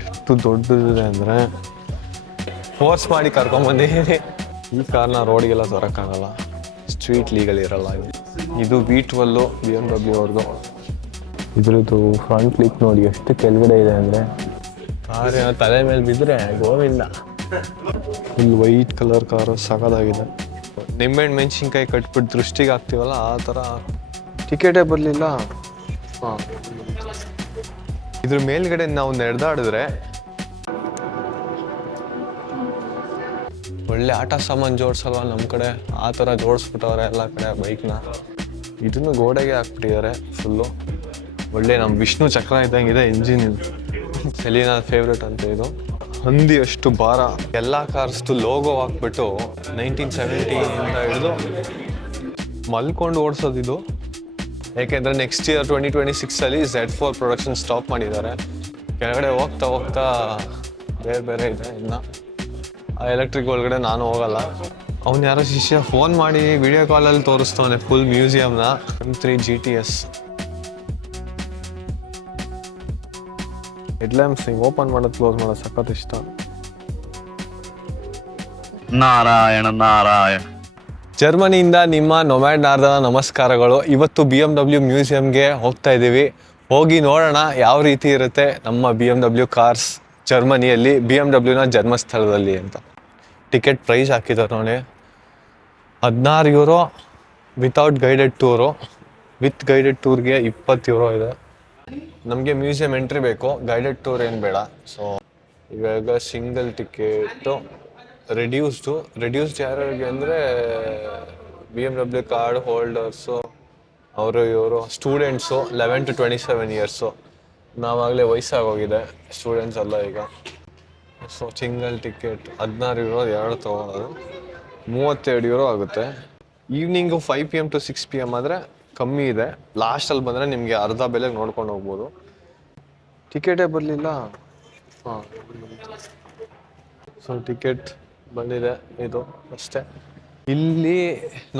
ಎಷ್ಟು ದೊಡ್ಡದಿದೆ ಅಂದರೆ ಫೋರ್ಸ್ ಮಾಡಿ ಕರ್ಕೊಂಬಂದಿದ್ದೀನಿ. ಈ ಕಾರ್ನ ರೋಡ್ಗೆಲ್ಲ ತರೋಕ್ಕಾಗಲ್ಲ, ಸ್ಟ್ರೀಟ್ ಲೀಗಲ್ ಇರಲ್ಲ. ಇದು V12 BMW ಅವ್ರದ್ದು. ಇದ್ರದ್ದು ಫ್ರಂಟ್ ಲಿಕ್ ನೋಡಿ ಎಷ್ಟು ಕೆಳಗಡೆ ಇದೆ ಅಂದರೆ ಕಾರ್ ತಲೆ ಮೇಲೆ ಬಿದ್ದರೆ Govinda. Full white colour car ಸಾಕಾಗಿದೆ. ನಿಂಬೆಹಣ್ಣು ಮೆಣಸಿನ್ಕಾಯಿ ಕಟ್ಬಿಟ್ಟು ದೃಷ್ಟಿಗೆ ಹಾಕ್ತೀವಲ್ಲ ಆ ಥರ. ಟಿಕೆಟೇ ಬರಲಿಲ್ಲ. ಹಾಂ, ಇದ್ರ ಮೇಲ್ಗಡೆ ನಾವು ನಡೆದಾಡಿದ್ರೆ ಒಳ್ಳೆ ಆಟ ಸಾಮಾನು ಜೋಡಿಸಲ್ವ ನಮ್ಮ ಕಡೆ, ಆ ಥರ ಜೋಡಿಸ್ಬಿಟ್ಟವ್ರೆ ಎಲ್ಲ ಕಡೆ ಬೈಕ್ನ. ಇದನ್ನು ಗೋಡೆಗೆ ಹಾಕ್ಬಿಟ್ಟಿದ್ದಾರೆ ಫುಲ್ಲು. ಒಳ್ಳೆ ನಮ್ಮ ವಿಷ್ಣು ಚಕ್ರ ಇದ್ದಂಗಿದೆ ಇಂಜಿನ್. ಇದು ಸೆಲೀನಾ ಫೇವ್ರೇಟ್ ಅಂತ. ಇದು ಹಂದಿ ಅಷ್ಟು ಭಾರ. ಎಲ್ಲ ಕಾರ್ಸ್ದು ಲೋಗೋ ಹಾಕ್ಬಿಟ್ಟು 1970 ಇಂದ ಹಿಡಿದು ಮಲ್ಕೊಂಡು ಓಡಿಸೋದಿದು. ಯಾಕೆಂದರೆ next year 2026 Z4 production stop ಮಾಡಿದ್ದಾರೆ. ಕೆಳಗಡೆ ಹೋಗ್ತಾ ಹೋಗ್ತಾ ಬೇರೆ ಬೇರೆ ಇದೆ. ಇನ್ನು ಆ ಎಲೆಕ್ಟ್ರಿಕ್ ಒಳಗಡೆ ನಾನು ಹೋಗಲ್ಲ. ಅವ್ನು ಯಾರೋ ಶಿಷ್ಯ ಫೋನ್ ಮಾಡಿ ವಿಡಿಯೋ ಕಾಲಲ್ಲಿ ತೋರಿಸ್ತವನೆ ಫುಲ್ ಮ್ಯೂಸಿಯಮ್ನ. M3 GTS ಹೆಡ್ಲ್ಯಾಂಪ್ಸ್ ಹಿಂಗೆ ಓಪನ್ ಮಾಡೋದು ಕ್ಲೋಸ್ ಮಾಡೋದು ಸಖತ್ ಇಷ್ಟ. ನಾರಾಯಣ ನಾರಾಯಣ. ಜರ್ಮನಿಯಿಂದ ನಿಮ್ಮ ನೊಮ್ಯಾಡ್ ನಾರ್ದನ ನಮಸ್ಕಾರಗಳು. ಇವತ್ತು BMW ಮ್ಯೂಸಿಯಮ್ಗೆ ಹೋಗ್ತಾ ಇದ್ದೀವಿ. ಹೋಗಿ ನೋಡೋಣ ಯಾವ ರೀತಿ ಇರುತ್ತೆ ನಮ್ಮ BMW ಕಾರ್ಸ್ ಜರ್ಮನಿಯಲ್ಲಿ, BMW ಜನ್ಮಸ್ಥಳದಲ್ಲಿ ಅಂತ. ಟಿಕೆಟ್ ಪ್ರೈಸ್ ಹಾಕಿದ್ದಾರೆ ನೋಡಿ, €16 without guided tour. With guided ಟೂರ್ಗೆ €20 ಇದೆ. ನಮಗೆ ಮ್ಯೂಸಿಯಂ ಎಂಟ್ರಿ ಬೇಕು, ಗೈಡೆಡ್ ಟೂರ್ ಏನು ಬೇಡ. ಸೊ ಇವಾಗ ಸಿಂಗಲ್ ಟಿಕೆಟು ರೆಡ್ಯೂಸ್ಡ್ ಯಾರಿಗೆ ಅಂದರೆ BMW ಕಾರ್ಡ್ ಹೋಲ್ಡರ್ಸು, ಅವರು ಇವರು ಸ್ಟೂಡೆಂಟ್ಸು 11 to 27 ಇಯರ್ಸು. ನಾವಾಗಲೇ ವಯಸ್ಸಾಗೋಗಿದೆ, ಸ್ಟೂಡೆಂಟ್ಸ್ ಅಲ್ಲ ಈಗ. ಸೊ ಸಿಂಗಲ್ ಟಿಕೆಟ್ €16 ಎರಡು ತೊಗೊಳೋದು €32 ಆಗುತ್ತೆ. ಈವ್ನಿಂಗು 5 PM to 6 PM ಆದರೆ ಕಮ್ಮಿ ಇದೆ. ಲಾಸ್ಟಲ್ಲಿ ಬಂದರೆ ನಿಮಗೆ ಅರ್ಧ ಬೆಲೆಗೆ ನೋಡ್ಕೊಂಡು ಹೋಗ್ಬೋದು. ಟಿಕೆಟೇ ಬರಲಿಲ್ಲ. ಹಾಂ, ಸೊ ಟಿಕೆಟ್ ಬಂದಿದೆ, ಇದು ಅಷ್ಟೇ. ಇಲ್ಲಿ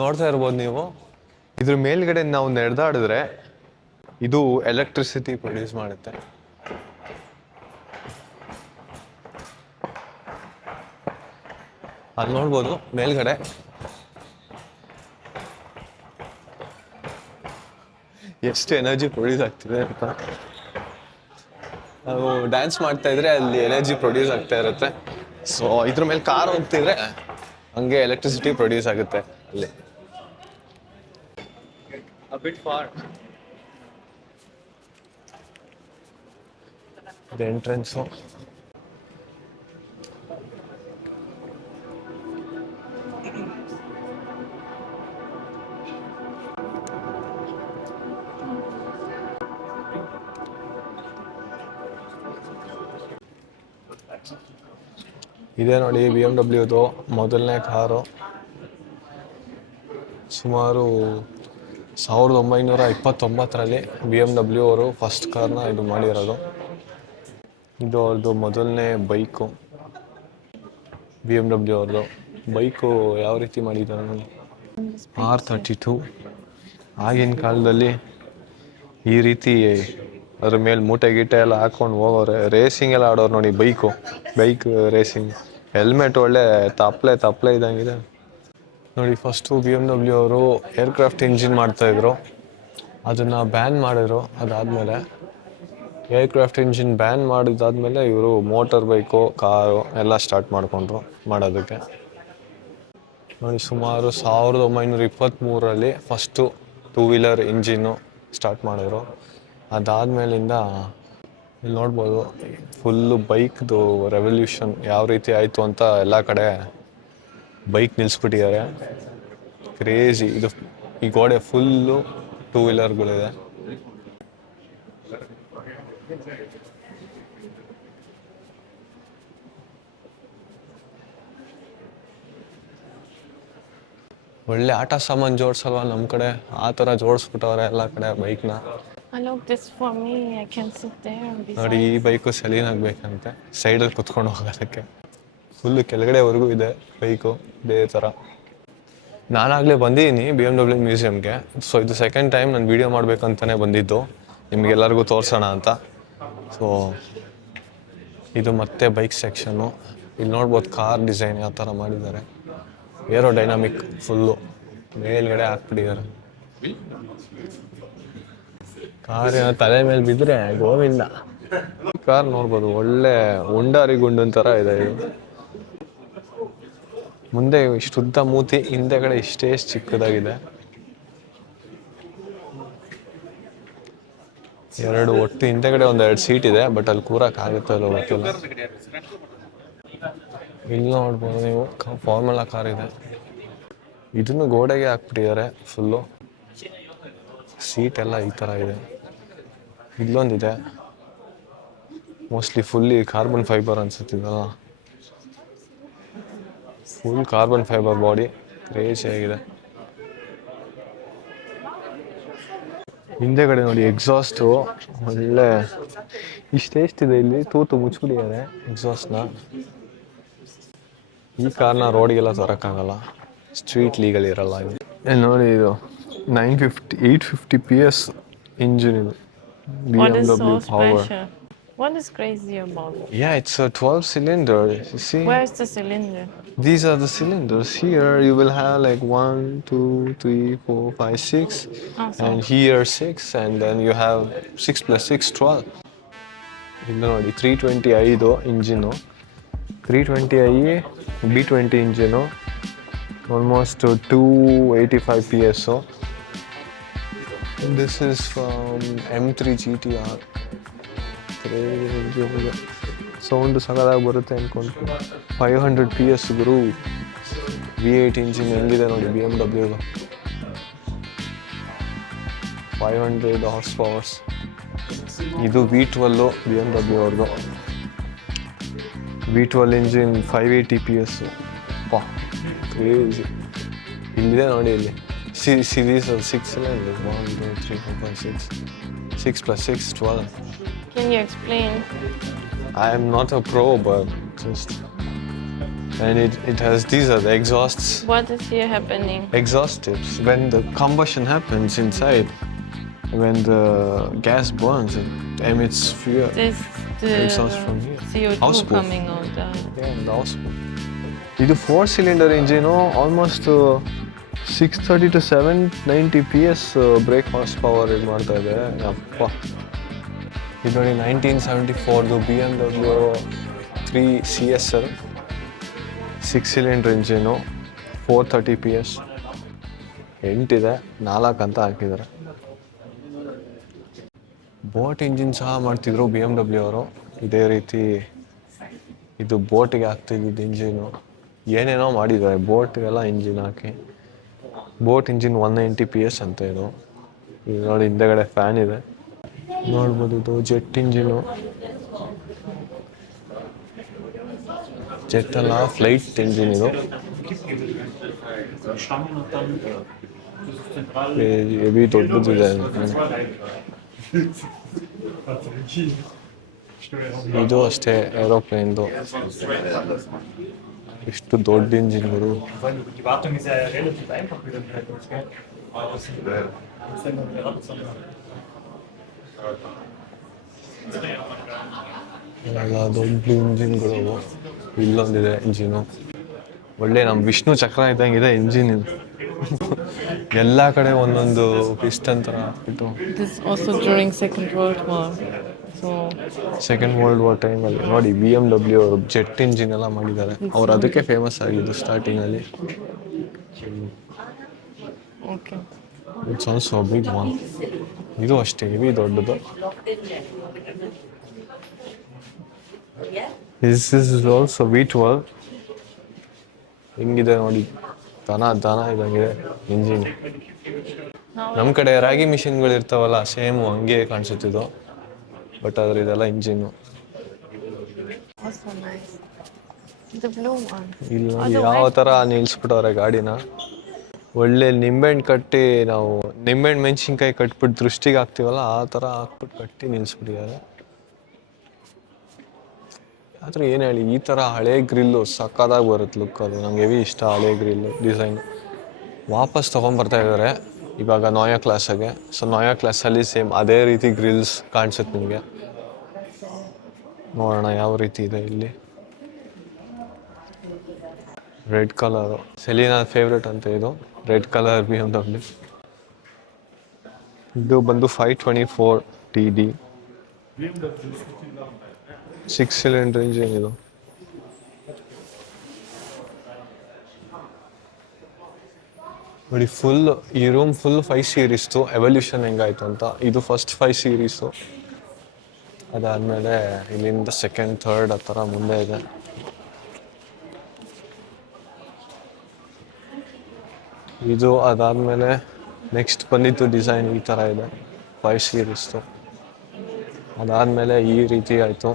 ನೋಡ್ತಾ ಇರ್ಬೋದು ನೀವು, ಇದ್ರ ಮೇಲ್ಗಡೆ ನಾವು ನಡೆದಾಡಿದ್ರೆ ಇದು ಎಲೆಕ್ಟ್ರಿಸಿಟಿ ಪ್ರೊಡ್ಯೂಸ್ ಮಾಡುತ್ತೆ. ಅಲ್ಲಿ ನೋಡ್ಬೋದು ಮೇಲ್ಗಡೆ ಎಷ್ಟು ಎನರ್ಜಿ ಪ್ರೊಡ್ಯೂಸ್ ಆಗ್ತಿದೆ ಅಂತ. ನಾವು ಡ್ಯಾನ್ಸ್ ಮಾಡ್ತಾ ಇದ್ರೆ ಅಲ್ಲಿ ಎನರ್ಜಿ ಪ್ರೊಡ್ಯೂಸ್ ಆಗ್ತಾ ಇರುತ್ತೆ. ಸೊ ಇದ್ರ ಮೇಲೆ ಕಾರ್ ಹೋಗ್ತಿದ್ರೆ ಹಂಗೆ ಎಲೆಕ್ಟ್ರಿಸಿಟಿ ಪ್ರೊಡ್ಯೂಸ್ ಆಗುತ್ತೆ ಅಲ್ಲಿ. ಇದು ಎಂಟ್ರೆನ್ಸು. ಇದೇ ನೋಡಿ BMWದು ಮೊದಲನೇ ಕಾರು. ಸುಮಾರು 1929ರಲ್ಲಿ BMW ಅವರು ಫಸ್ಟ್ ಕಾರ್ನ ಇದು ಮಾಡಿರೋದು. ಇದು ಅವ್ರದ್ದು ಮೊದಲನೇ ಬೈಕು. BMW ಅವ್ರದ್ದು ಬೈಕು ಯಾವ ರೀತಿ ಮಾಡಿದ್ದಾರೆ ನೋಡಿ, R32. ಆಗಿನ ಕಾಲದಲ್ಲಿ ಈ ರೀತಿ ಅದ್ರ ಮೇಲೆ ಮೂಟೆ ಗೀಟೆ ಎಲ್ಲ ಹಾಕ್ಕೊಂಡು ಹೋಗೋರೆ. ರೇಸಿಂಗ್ ಎಲ್ಲ ಆಡೋರು ನೋಡಿ, ಬೈಕ್ ರೇಸಿಂಗ್. ಹೆಲ್ಮೆಟ್ ಒಳ್ಳೆ ತಪ್ಪಲೆ ಇದ್ದಂಗಿದೆ ನೋಡಿ. ಫಸ್ಟು BMW ಅವರು ಏರ್ಕ್ರಾಫ್ಟ್ ಇಂಜಿನ್ ಮಾಡ್ತಾಯಿದ್ರು, ಅದನ್ನು ಬ್ಯಾನ್ ಮಾಡಿದ್ರು. ಅದಾದಮೇಲೆ ಏರ್ಕ್ರಾಫ್ಟ್ ಇಂಜಿನ್ ಬ್ಯಾನ್ ಮಾಡಿದಾದ್ಮೇಲೆ ಇವರು ಮೋಟರ್ ಬೈಕು, ಕಾರು ಎಲ್ಲ ಸ್ಟಾರ್ಟ್ ಮಾಡಿಕೊಂಡ್ರು ಮಾಡೋದಕ್ಕೆ ನೋಡಿ. ಸುಮಾರು 1923ರಲ್ಲಿ ಫಸ್ಟು 2 ವೀಲರ್ ಇಂಜಿನ್ನು ಸ್ಟಾರ್ಟ್ ಮಾಡಿದ್ರು. ಅದಾದಮೇಲಿಂದ ಇಲ್ಲಿ ನೋಡ್ಬೋದು ಫುಲ್ಲು ಬೈಕ್ದು ರೆವಲ್ಯೂಷನ್ ಯಾವ ರೀತಿ ಆಯಿತು ಅಂತ. ಎಲ್ಲ ಕಡೆ ಬೈಕ್ ನಿಲ್ಲಿಸ್ಬಿಟ್ಟಿದ್ದಾರೆ. ಕ್ರೇಜಿ. ಇದು ಈ ಗೋಡೆ ಫುಲ್ಲು 2 ವೀಲರ್ಗಳಿದೆ. ಒಳ್ಳೆ ಆಟ ಸಾಮಾನು ಜೋಡಿಸಲ್ವ ನಮ್ಮ ಕಡೆ, ಆ ಥರ ಜೋಡಿಸ್ಬಿಟ್ಟವ್ರೆ ಎಲ್ಲ ಕಡೆ ಬೈಕ್ನ. ನೋಡಿ, ಈ ಬೈಕು ಸೆಲೀನಾಗಬೇಕಂತೆ, ಸೈಡಲ್ಲಿ ಕುತ್ಕೊಂಡು ಹೋಗೋದಕ್ಕೆ. ಫುಲ್ಲು ಕೆಳಗಡೆವರೆಗೂ ಇದೆ ಬೈಕು ಇದೇ ಥರ. ನಾನಾಗಲೇ ಬಂದಿದ್ದೀನಿ BMW ಮ್ಯೂಸಿಯಮ್ಗೆ. ಸೊ ಇದು ಸೆಕೆಂಡ್ ಟೈಮ್ ನಾನು ವೀಡಿಯೋ ಮಾಡಬೇಕಂತಲೇ ಬಂದಿದ್ದು, ನಿಮಗೆಲ್ಲರಿಗೂ ತೋರಿಸೋಣ ಅಂತ. ಸೊ ಇದು ಮತ್ತೆ ಬೈಕ್ ಸೆಕ್ಷನ್ನು. ಇಲ್ಲಿ ನೋಡ್ಬೋದು ಕಾರ್ ಡಿಸೈನ್ ಯಾವ ಥರ ಮಾಡಿದ್ದಾರೆ. ಏರೋಡೈನಾಮಿಕ್ ಫುಲ್ಲು ಮೇಲ್ಗಡೆ ಹಾಕ್ಬಿಟ್ಟಿದ್ದಾರೆ. ಕಾರ್ ತಲೆ ಮೇಲೆ ಬಿದ್ದರೆ ಗೋವಿಂದ. ಕಾರ್ ನೋಡ್ಬೋದು, ಒಳ್ಳೆ ಉಂಡಾರಿ ಗುಂಡನ್ ಥರ ಇದೆ ಇದು. ಮುಂದೆ ಇಷ್ಟುದ್ದ ಮೂತಿ, ಹಿಂದೆಗಡೆ ಇಷ್ಟೇ ಚಿಕ್ಕದಾಗಿದೆ. ಒಟ್ಟು ಹಿಂದೆಗಡೆ ಒಂದೆರಡು ಸೀಟ್ ಇದೆ, ಬಟ್ ಅಲ್ಲಿ ಕೂರಕ್ಕಾಗುತ್ತೆ ಅಲ್ಲ ಗೊತ್ತಿಲ್ಲ. ಇಲ್ಲಿ ನೋಡ್ಬೋದು ನೀವು, ಫಾರ್ಮುಲಾ ಕಾರ್ ಇದೆ. ಇದನ್ನು ಗೋಡೆಗೆ ಹಾಕ್ಬಿಟ್ಟಿದ್ದಾರೆ ಫುಲ್ಲು. ಸೀಟ್ ಎಲ್ಲ ಈ ಥರ ಇದೆ. ಇಲ್ಲೊಂದಿದೆ, ಮೋಸ್ಟ್ಲಿ ಫುಲ್ಲಿ ಕಾರ್ಬನ್ ಫೈಬರ್ ಅನ್ಸುತ್ತಿದ್ದಲ್ಲ. Full carbon fibre body, crazy ಆಗಿದೆ. ಹಿಂದೆಗಡೆ ನೋಡಿ ಎಕ್ಸಾಸ್ಟು ಒಳ್ಳೆ ಇಷ್ಟೆಷ್ಟಿದೆ. ಇಲ್ಲಿ ತೂತು ಮುಚ್ಚಿಬಿಟ್ಟಿದ್ದಾರೆ ಎಕ್ಸಾಸ್ಟ್ನ. ಈ ಕಾರ್ನ ರೋಡಿಗೆಲ್ಲ ತರೋಕ್ಕಾಗಲ್ಲ, ಸ್ಟ್ರೀಟ್ ಲೀಗಲ್ ಇರಲ್ಲ ಇದು. ನೋಡಿ ಇದು 850 PS ಇಂಜಿನ್ ಇದು. BMW Power. What is crazy about it? Yeah, it's a 12 cylinder. You see? Where's the cylinder? These are the cylinders. Here you will have like 1, 2, 3, 4, 5, 6. Awesome. And here 6, and then you have 6 plus 6, 12. ಇಲ್ಲಿ ನೋಡಿ 320i ಇದು engine. 320i B20 engine. Almost 285 PS. And this is from M3 GTR. Sound ಸಗದಾಗಿ ಬರುತ್ತೆ ಅನ್ಕೊಂಡು. 500 PS ಗುರು. V8 engine ಹೆಂಗಿದೆ ನೋಡಿ BMW. 500 horse powers. ಇದು V12 BMW ಅವ್ರದ್ದು. V12 engine 580 PS. ಕ್ರೇಜಿ. ಇಲ್ಲಿದೆ ನೋಡಿ, ಇಲ್ಲಿ series of 6 cylinders. 1, 2, 3, 4, 5, 6. 6 plus 6, 12. Can you explain? I am not a pro, but just... And it has, these are the exhausts. What is here happening? Exhaust tips. When the combustion happens inside, when the gas burns, it emits fuel. This the Exhaust from here. CO2 Output. coming out. Yeah, the output. ಇದು 4-cylinder engine, almost 630 to 790 PS brake horsepower ಇದು ಮಾಡ್ತಾ ಇದೆ. ಅಪ್ಪ, ಇದು ನೋಡಿ 1974 BMW 3 CSL 6-cylinder engine, 430 PS. 8 ಇದೆ, 4 ಅಂತ ಹಾಕಿದ್ದಾರೆ. ಬೋಟ್ ಇಂಜಿನ್ ಸಹ ಮಾಡ್ತಿದ್ರು BMW ಅವರು. ಇದೇ ರೀತಿ ಇದು ಬೋಟಿಗೆ ಹಾಕ್ತಿದ್ದು ಇಂಜಿನು. ಏನೇನೋ ಮಾಡಿದ್ದಾರೆ ಬೋಟ್ಗೆಲ್ಲ ಇಂಜಿನ್ ಹಾಕಿ. ಬೋಟ್ ಇಂಜಿನ್ 190 PS ಅಂತ ಇದು. ಇದು ನೋಡಿ ಹಿಂದೆಗಡೆ ಫ್ಯಾನ್ ಇದೆ ನೋಡ್ಬೋದು. ಇದು ಜೆಟ್ ಇಂಜಿನು. ಜೆಟ್ ಅಲ್ಲ, ಫ್ಲೈಟ್ ಇಂಜಿನ್ ಇದು. ಹೆವಿ ದೊಡ್ಡದಿದೆ. ಇದು ಅಷ್ಟೇ ಏರೋಪ್ಲೇನ್ದು. ಇಷ್ಟು ದೊಡ್ಡ ಇಂಜಿನ್ಗಳು. ಎಲ್ಲ ದೊಡ್ಡ ಇಂಜಿನ್ಗಳು. ಇಲ್ಲೊಂದಿದೆ ಇಂಜಿನು, ಒಳ್ಳೆ ನಮ್ಮ ವಿಷ್ಣು ಚಕ್ರ ಇದ್ದಂಗಿದೆ ಇಂಜಿನ್ ಇದು. ಎಲ್ಲ ಕಡೆ ಒಂದೊಂದು ಪಿಸ್ಟನ್ ಥರ ಹಾಕ್ಬಿಟ್ಟು. This also during Second World War. So second world war ಟೈಮಲ್ಲಿ ನೋಡಿ BMW ಅವರು ಜೆಟ್ ಇಂಜಿನ್ ಎಲ್ಲ ಮಾಡಿದ್ದಾರೆ. ಅವ್ರು ಅದಕ್ಕೆ ಫೇಮಸ್ ಆಗಿದ್ದು ಸ್ಟಾರ್ಟಿಂಗಲ್ಲಿ. okay. It's also big one. ಇದು ಅಷ್ಟೇ ಹೆವಿ ದೊಡ್ಡದು. This is also V12. ಹಿಂಗಿದೆ ನೋಡಿ, ದನ ಇದಂಗಿದೆ ಇಂಜಿನ್. ನಮ್ಮ ಕಡೆ ರಾಗಿ ಮಿಷಿನ್ಗಳು ಇರ್ತಾವಲ್ಲ, ಸೇಮು ಹಂಗೆ ಕಾಣಿಸುತ್ತಿದ್ದು. ಬಟ್ ಆದ್ರೆ ಇದೆಲ್ಲ engine. Also nice. The blue one. ಇಲ್ಲಿ ನೋಡಿ ಯಾವ ಥರ ನಿಲ್ಲಿಸ್ಬಿಟ್ಟವ್ರೆ ಗಾಡಿನ. ಒಳ್ಳೆ ನಿಂಬೆಹಣ್ಣು ಕಟ್ಟಿ, ನಾವು ನಿಂಬೆಹಣ್ಣು ಮೆಣಸಿನ್ಕಾಯಿ ಕಟ್ಬಿಟ್ಟು ದೃಷ್ಟಿಗೆ ಹಾಕ್ತೀವಲ್ಲ, ಆ ಥರ ಹಾಕ್ಬಿಟ್ಟು ಕಟ್ಟಿ ನಿಲ್ಲಿಸ್ಬಿಟ್ಟಿದ್ದಾರೆ. ಆದರೆ ಏನು ಹೇಳಿ, ಈ ಥರ ಹಳೆ ಗ್ರಿಲ್ಲು ಸಕ್ಕದಾಗಿ ಬರುತ್ತೆ ಲುಕ್. ಅದು ನಂಗೆ ಹೆವಿ ಇಷ್ಟ, ಹಳೆ ಗ್ರಿಲ್ಲು ಡಿಸೈನ್. ವಾಪಸ್ ತೊಗೊಂಬರ್ತಾ ಇದ್ದಾರೆ ಇವಾಗ ನೋಯಾ ಕ್ಲಾಸಾಗೆ. ಸೊ ನೋಯಾ ಕ್ಲಾಸಲ್ಲಿ ಸೇಮ್ ಅದೇ ರೀತಿ ಗ್ರಿಲ್ಸ್ ಕಾಣಿಸುತ್ತೆ ನಿಮಗೆ. ನೋಡೋಣ ಯಾವ ರೀತಿ ಇದೆ ಇಲ್ಲಿ. ರೆಡ್ ಕಲರು ಸೆಲೀನಾ ಫೇವ್ರೆಟ್ ಅಂತ ಇದು ರೆಡ್ ಕಲರ್ BMW. ಇದು ಬಂದು 524 TD 6 ಸಿಲಿಂಡರ್ ಇಂಜಿನ್ ಇದು. ನೋಡಿ ಫುಲ್ ಈ ರೂಮ್ ಫುಲ್ 5 ಸೀರೀಸ್ದು ಎವಲ್ಯೂಷನ್ ಹೆಂಗಾಯ್ತು ಅಂತ. ಇದು ಫಸ್ಟ್ 5 ಸೀರೀಸು, ಅದಾದಮೇಲೆ ಇಲ್ಲಿಂದ ಸೆಕೆಂಡ್ ಥರ್ಡ್ ಆ ಥರ ಮುಂದೆ ಇದೆ. ಇದು ಅದಾದಮೇಲೆ ನೆಕ್ಸ್ಟ್ ಬಂದಿದ್ದು ಡಿಸೈನ್ ಈ ಥರ ಇದೆ 5 ಸೀರೀಸ್ದು. ಅದಾದಮೇಲೆ ಈ ರೀತಿ ಆಯಿತು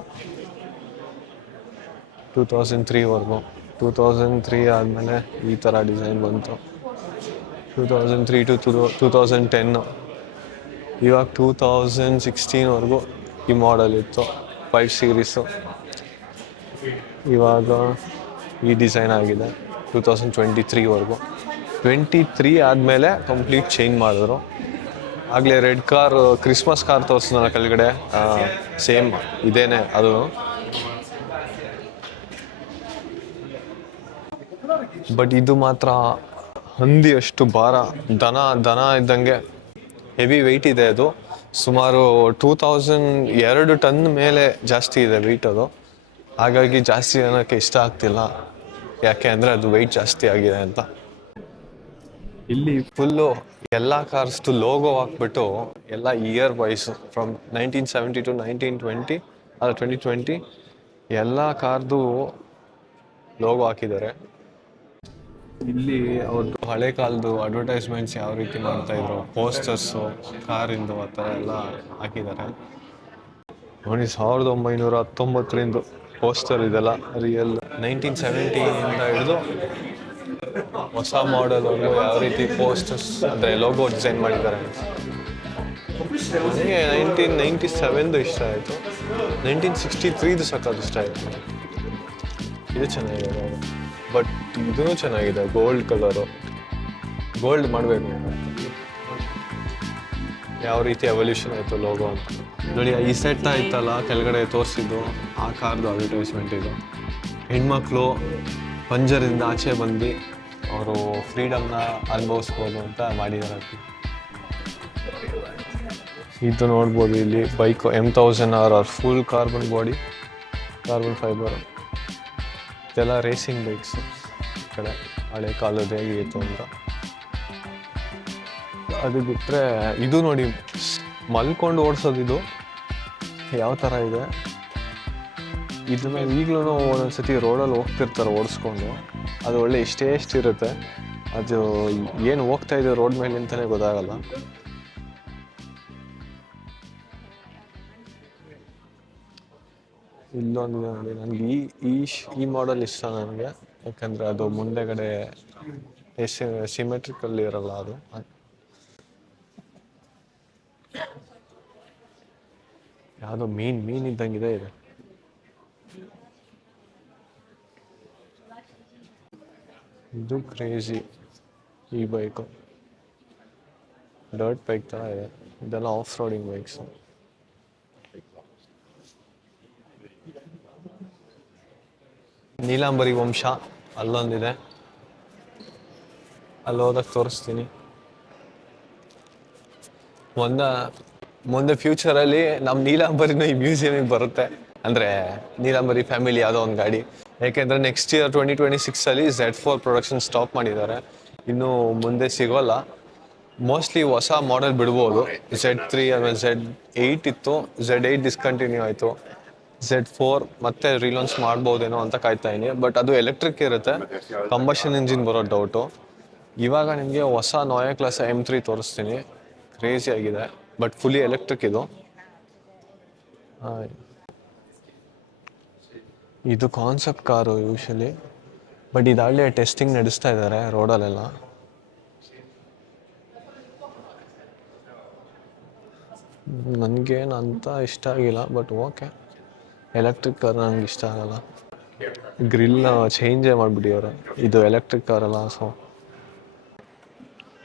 2003ವರೆಗೂ. 2003 ಆದಮೇಲೆ ಈ ಥರ ಡಿಸೈನ್ ಬಂತು. 2003 to 2010, ಇವಾಗ 2016ವರೆಗೂ ಈ ಮಾಡೆಲ್ ಇತ್ತು 5 ಸೀರೀಸು. ಇವಾಗ ಈ ಡಿಸೈನ್ ಆಗಿದೆ 2023ವರೆಗೂ. 23 ಆದಮೇಲೆ ಕಂಪ್ಲೀಟ್ ಚೇಂಜ್ ಮಾಡಿದ್ರು. ಆಗಲೇ ರೆಡ್ ಕಾರ್ ಕ್ರಿಸ್ಮಸ್ ಕಾರ್ ತೋರಿಸಿದ್ನಲ್ಲ ಕೆಳಗಡೆ, ಸೇಮ್ ಇದೇನೆ ಅದು. ಬಟ್ ಇದು ಮಾತ್ರ ಹಂದಿ ಅಷ್ಟು ಭಾರ, ದನ ಇದ್ದಂಗೆ ಹೆವಿ ವೆಯ್ಟ್ ಇದೆ ಅದು. ಸುಮಾರು 2 ಟನ್ ಮೇಲೆ ಜಾಸ್ತಿ ಇದೆ ವೆಯ್ಟ್ ಅದು. ಹಾಗಾಗಿ ಜಾಸ್ತಿ ಜನಕ್ಕೆ ಇಷ್ಟ ಆಗ್ತಿಲ್ಲ, ಯಾಕೆ ಅಂದರೆ ಅದು ವೆಯ್ಟ್ ಜಾಸ್ತಿ ಆಗಿದೆ ಅಂತ. ಇಲ್ಲಿ ಫುಲ್ಲು ಎಲ್ಲ ಕಾರ್ಸ್ದು ಲೋಗೋ ಹಾಕ್ಬಿಟ್ಟು ಎಲ್ಲ ಇಯರ್ ವೈಸು ಫ್ರಮ್ 1970 to 1920 ಅಲ್ಲ 2020 ಎಲ್ಲ ಕಾರ್ದು ಲೋಗೋ ಹಾಕಿದ್ದಾರೆ. ಇಲ್ಲಿ ಅವ್ರದ್ದು ಹಳೆ ಕಾಲದ್ದು ಅಡ್ವರ್ಟೈಸ್ಮೆಂಟ್ಸ್ ಯಾವ ರೀತಿ ಮಾಡ್ತಾಯಿದ್ರು, ಪೋಸ್ಟರ್ಸು ಕಾರಿಂದು ಆ ಥರ ಎಲ್ಲ ಹಾಕಿದ್ದಾರೆ ನೋಡಿ. 1919ರಿಂದ ಪೋಸ್ಟರ್ ಇದೆಲ್ಲ ರಿಯಲ್. 1970ಇಂದ ಹಿಡಿದು ಹೊಸ ಮಾಡೆಲ್ವರೆಗೂ ಯಾವ ರೀತಿ ಪೋಸ್ಟರ್ಸ್ ಅಂದರೆ ಲೋಗೋ ಡಿಸೈನ್ ಮಾಡಿದ್ದಾರೆ. ನನಗೆ 1997 ಇಷ್ಟ ಆಯಿತು, 1963 ಸಖತ್ ಇಷ್ಟ ಆಯಿತು. ಇದು ಚೆನ್ನಾಗಿದೆ, ಬಟ್ ಇದೂ ಚೆನ್ನಾಗಿದೆ. ಗೋಲ್ಡ್ ಕಲರು, ಗೋಲ್ಡ್ ಮಾಡಬೇಕು. ಯಾವ ರೀತಿ ಎವಲ್ಯೂಷನ್ ಆಯಿತು ಲೋಗೋ ಅಂತ ನೋಡಿ. ಈ ಸೆಟ್ ಆಯ್ತಲ್ಲ ಕೆಳಗಡೆ ತೋರಿಸಿದ್ದು, ಆ ಕಾರ್ದು ಅಡ್ವರ್ಟೈಸ್ಮೆಂಟ್ ಇದು. ಹೆಣ್ಮಕ್ಳು ಪಂಜರದಿಂದ ಆಚೆ ಬಂದು ಅವರು ಫ್ರೀಡಮ್ನ ಅನುಭವಿಸ್ಬೋದು ಅಂತ ಮಾಡಿದ್ದಾರೆ. ಇದು ನೋಡ್ಬೋದು ಇಲ್ಲಿ bike M1000R full carbon body, carbon fibre. ಇದೆಲ್ಲ ರೇಸಿಂಗ್ ಬೈಕ್ಸು. ಕಡೆ ಹಳೆ ಕಾಲದ ಹೇಗಿತ್ತು ಅಂತ. ಅದು ಬಿಟ್ಟರೆ ಇದು ನೋಡಿ, ಮಲ್ಕೊಂಡು ಓಡಿಸೋದು. ಇದು ಯಾವ ಥರ ಇದೆ, ಇದನ್ನ ಈಗಲೂ ಒಂದೊಂದ್ಸತಿ ರೋಡಲ್ಲಿ ಹೋಗ್ತಿರ್ತಾರೆ ಓಡಿಸ್ಕೊಂಡು. ಅದು ಒಳ್ಳೆ ಎಷ್ಟಿರುತ್ತೆ, ಅದು ಏನು ಹೋಗ್ತಾ ಇದೆ ರೋಡ್ ಮೇಲೆ ಅಂತಲೇ ಗೊತ್ತಾಗಲ್ಲ. ಇಲ್ಲೊಂದಿದೆ ನೋಡಿ, ನನಗೆ ಈ ಮಾಡೆಲ್ ಇಷ್ಟ ನನಗೆ, ಯಾಕಂದರೆ ಅದು ಮುಂದೆಗಡೆ ಸಿಮೆಟ್ರಿಕಲ್ ಇರಲ್ಲ. ಅದು ಯಾವುದೋ ಮೀನ್ ಇದ್ದಂಗಿದೆ ಇದೆ. ಇದು ಕ್ರೇಜಿ ಈ ಬೈಕು, ಡರ್ಟ್ ಬೈಕ್ ಥರ ಇದೆ. ಇದೆಲ್ಲ ಆಫ್ ರೋಡಿಂಗ್ ಬೈಕ್ಸು. ನೀಲಾಂಬರಿ ವಂಶ ಅಲ್ಲೊಂದಿದೆ, ಅಲ್ಲಿ ಹೋದಾಗ ತೋರಿಸ್ತೀನಿ. ಮುಂದೆ ಫ್ಯೂಚರಲ್ಲಿ ನಮ್ಮ ನೀಲಾಂಬರಿನೂ ಈ ಮ್ಯೂಸಿಯಮಿಗೆ ಬರುತ್ತೆ. ಅಂದರೆ ನೀಲಾಂಬರಿ ಫ್ಯಾಮಿಲಿ ಯಾವುದೋ ಒಂದು ಗಾಡಿ. ಯಾಕೆಂದರೆ next year 2026 Z4 production stop ಮಾಡಿದ್ದಾರೆ, ಇನ್ನೂ ಮುಂದೆ ಸಿಗೋಲ್ಲ. ಮೋಸ್ಟ್ಲಿ ಹೊಸ ಮಾಡೆಲ್ ಬಿಡ್ಬೋದು. Z3 ಆಮೇಲೆ Z8 ಇತ್ತು, Z8 ಡಿಸ್ಕಂಟಿನ್ಯೂ ಆಯಿತು. Z4 ಮತ್ತೆ ರೀಲಾಂಚ್ ಮಾಡ್ಬೋದೇನೋ ಅಂತ ಕಾಯ್ತಾ ಇದೀನಿ. ಬಟ್ ಅದು ಎಲೆಕ್ಟ್ರಿಕ್ ಇರುತ್ತೆ, ಕಂಬಷನ್ ಇಂಜಿನ್ ಬರೋ ಡೌಟು. ಇವಾಗ ನಿಮಗೆ ಹೊಸ ನೋಯಾ ಕ್ಲಾಸ್ M3 ತೋರಿಸ್ತೀನಿ, ಕ್ರೇಜಿ ಆಗಿದೆ, ಬಟ್ ಫುಲ್ಲಿ ಎಲೆಕ್ಟ್ರಿಕ್ ಇದು. ಇದು ಕಾನ್ಸೆಪ್ಟ್ ಕಾರು ಯೂಶಲಿ, ಬಟ್ ಇದಾಗಲೇ ಟೆಸ್ಟಿಂಗ್ ನಡೆಸ್ತಾ ಇದ್ದಾರೆ ರೋಡಲ್ಲೆಲ್ಲ. ನನಗೇನು ಅಂತ ಇಷ್ಟ ಆಗಿಲ್ಲ, ಬಟ್ ಓಕೆ. ಎಲೆಕ್ಟ್ರಿಕ್ ಕಾರ್ ನನಗೆ ಇಷ್ಟ ಆಗಲ್ಲ. ಗ್ರಿಲ್ನ ಚೇಂಜೇ ಮಾಡಿಬಿಟ್ಟಿದ್ದಾರೆ, ಇದು ಎಲೆಕ್ಟ್ರಿಕ್ ಕಾರಲ್ಲ. ಸೊ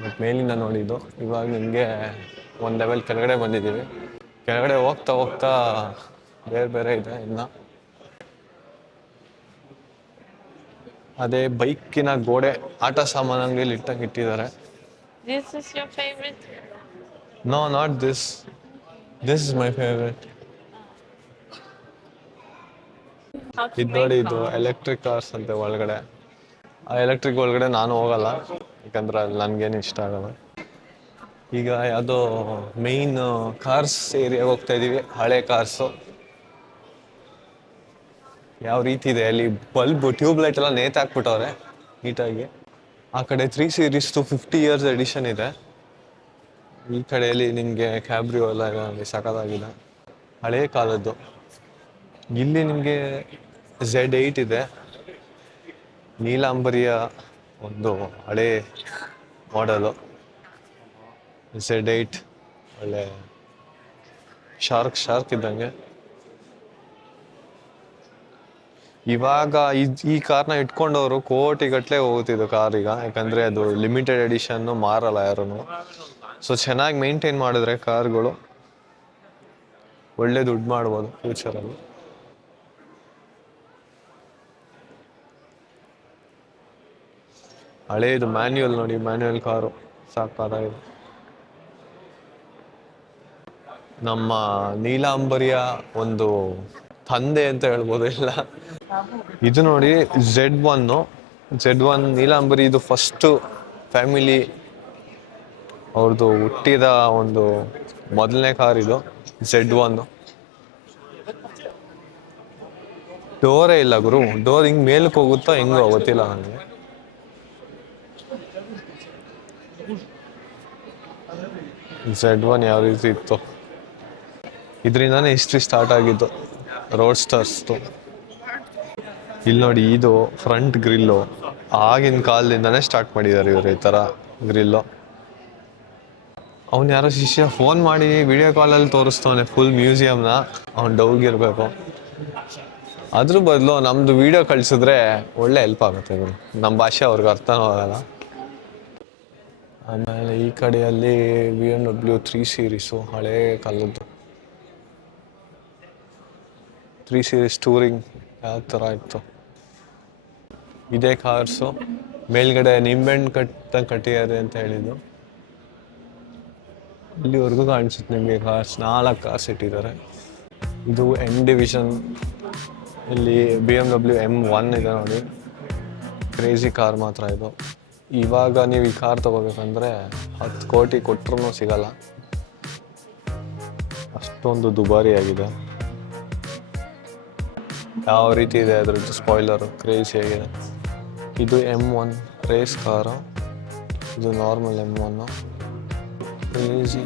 ಬಟ್ ಮೇಲಿಂದ ನೋಡಿದ್ದು. ಇವಾಗ ನಿಮಗೆ ಒಂದು ಲೆವೆಲ್ ಕೆಳಗಡೆ ಬಂದಿದ್ದೀವಿ. ಕೆಳಗಡೆ ಹೋಗ್ತಾ ಬೇರೆ ಬೇರೆ ಇದೆ ಇನ್ನು. ಅದೇ ಬೈಕಿನ ಗೋಡೆ ಆಟ ಸಾಮಾನು ಅಂಗಡಿಯಲ್ಲಿ ಇಟ್ಟಂಗೆ ಇಟ್ಟಿದ್ದಾರೆ. This is your favorite? No not this. This is my favourite. How to ಇದು ನೋಡಿ, make ಇದು cars. ಎಲೆಕ್ಟ್ರಿಕ್ ಕಾರ್ಸ್ ಅಂತೆ ಒಳಗಡೆ. ಆ ಎಲೆಕ್ಟ್ರಿಕ್ ಒಳಗಡೆ ನಾನು ಹೋಗಲ್ಲ, ಯಾಕಂದ್ರೆ ಅಲ್ಲಿ ನನಗೇನು ಇಷ್ಟ ಆಗಲ್ಲ. ಈಗ ಯಾವುದೋ ಮೇಯ್ನ್ ಕಾರ್ಸ್ ಏರಿಯಾಗೆ ಹೋಗ್ತಾ ಇದ್ದೀವಿ. ಹಳೆ ಕಾರ್ಸು ಯಾವ ರೀತಿ ಇದೆ ಅಲ್ಲಿ, ಬಲ್ಬ್ ಟ್ಯೂಬ್ಲೈಟ್ ಎಲ್ಲ ನೇತಾಕ್ಬಿಟ್ಟವ್ರೆ ನೀಟಾಗಿ. ಆ ಕಡೆ 3 Series 50 ಇಯರ್ಸ್ ಎಡಿಷನ್ ಇದೆ. ಈ ಕಡೆಯಲ್ಲಿ ನಿಮಗೆ ಕ್ಯಾಬ್ರಿಯೋ ಎಲ್ಲ ಇದೆ ನೋಡಿ, ಸಖತ್ತಾಗಿದೆ, ಹಳೇ ಕಾಲದ್ದು. ಇಲ್ಲಿ ನಿಮಗೆ Z8 ಇದೆ, ನೀಲಾಂಬರಿಯ ಒಂದು ಹಳೇ ಮಾಡೆಲು Z8. ಒಳ್ಳೆ ಶಾರ್ಕ್ ಇದ್ದಂಗೆ. ಇವಾಗ ಈ ಕಾರ್ನ ಇಟ್ಕೊಂಡವರು ಕೋಟಿಗಟ್ಟಲೆ ಹೋಗುತ್ತಿದ್ದು ಕಾರ್ ಈಗ, ಯಾಕಂದರೆ ಅದು ಲಿಮಿಟೆಡ್ ಎಡಿಷನ್ನು, ಮಾರಲ್ಲ ಯಾರೂ. ಸೊ ಚೆನ್ನಾಗಿ ಮೇಂಟೈನ್ ಮಾಡಿದ್ರೆ ಕಾರ್ಗಳು ಒಳ್ಳೆ ದುಡ್ಡು ಮಾಡ್ಬೋದು ಫ್ಯೂಚರಲ್ಲಿ. ಹಳೇದು ಮ್ಯಾನ್ಯುಯಲ್ ನೋಡಿ, ಮ್ಯಾನ್ಯುಯಲ್ ಕಾರು ಸಾಕಾಗಿದೆ. ನಮ್ಮ ನೀಲಾಂಬರಿಯ ಒಂದು ತಂದೆ ಅಂತ ಹೇಳ್ಬೋದು ಎಲ್ಲ. ಇದು ನೋಡಿ Z1 ನೀಲಾಂಬರಿ. ಇದು ಫಸ್ಟು ಫ್ಯಾಮಿಲಿ ಅವ್ರದ್ದು ಹುಟ್ಟಿದ ಒಂದು ಮೊದಲನೇ ಕಾರ್ ಇದು Z1. ಡೋರೇ ಇಲ್ಲ ಗುರು, ಡೋರ್ ಹಿಂಗೆ ಮೇಲಕ್ಕೆ ಹೋಗುತ್ತೋ ಹೆಂಗೋ ಗೊತ್ತಿಲ್ಲ ನನಗೆ. Z1 ಯಾವ ರೀತಿ ಇತ್ತು, ಇದರಿಂದಾನೇ ಹಿಸ್ಟ್ರಿ ಸ್ಟಾರ್ಟ್ ಆಗಿದ್ದು ರೋಡ್ ಸ್ಟಾರ್ಸ್ದು. ಇಲ್ಲಿ ನೋಡಿ, ಇದು ಫ್ರಂಟ್ ಗ್ರಿಲ್ಲು ಆಗಿನ ಕಾಲದಿಂದನೇ ಸ್ಟಾರ್ಟ್ ಮಾಡಿದ್ದಾರೆ ಇವರು ಈ ಥರ ಗ್ರಿಲ್ಲು. ಅವ್ನು ಯಾರೋ ಶಿಷ್ಯ ಫೋನ್ ಮಾಡಿ ವಿಡಿಯೋ ಕಾಲಲ್ಲಿ ತೋರಿಸ್ತವನೆ ಫುಲ್ ಮ್ಯೂಸಿಯಮ್ನ. ಅವ್ನು ಡೌಗಿರ್ಬೇಕು. ಅದ್ರ ಬದಲು ನಮ್ಮದು ವಿಡಿಯೋ ಕಳಿಸಿದ್ರೆ ಒಳ್ಳೆ ಹೆಲ್ಪ್ ಆಗುತ್ತೆ ಇವರು, ನಮ್ಮ ಭಾಷೆ ಅವ್ರಿಗೆ ಅರ್ಥನೂ ಆಗಲ್ಲ. ಆಮೇಲೆ ಈ ಕಡೆಯಲ್ಲಿ BMW 3 Series ಹಳೇ ಕಾಲದ್ದು 3 Series ಟೂರಿಂಗ್ ಯಾವ ಥರ ಇತ್ತು. ಇದೇ ಕಾರ್ಸು ಮೇಲ್ಗಡೆ ನಿಂಬೆಹಣ್ಣು ಕಟ್ಟಿದ್ದಾರೆ ಅಂತ ಹೇಳಿದ್ದು. ಇಲ್ಲಿವರೆಗೂ ಕಾಣಿಸುತ್ತೆ ನಿಮಗೆ ಕಾರ್ಸ್. 4 ಕಾರ್ಸ್ ಇಟ್ಟಿದ್ದಾರೆ. ಇದು M ಡಿವಿಷನ್. ಇಲ್ಲಿ BMW M1 ಇದೆ ನೋಡಿ, ಕ್ರೇಜಿ ಕಾರ್ ಮಾತ್ರ ಇದು. ಇವಾಗ ನೀವು ಈ ಕಾರ್ ತಗೋಬೇಕಂದ್ರೆ 10 ಕೋಟಿ ಕೊಟ್ಟರು ಸಿಗಲ್ಲ, ಅಷ್ಟೊಂದು ದುಬಾರಿ ಆಗಿದೆ. ಯಾವ ರೀತಿ ಇದೆ ಅದ್ರದ್ದು ಸ್ಪಾಯ್ಲರು, ಕ್ರೇಜಿ ಆಗಿದೆ. ಇದು M1 ರೇಸ್ ಕಾರು, ಇದು ನಾರ್ಮಲ್ M1 ಕ್ರೇಜಿ.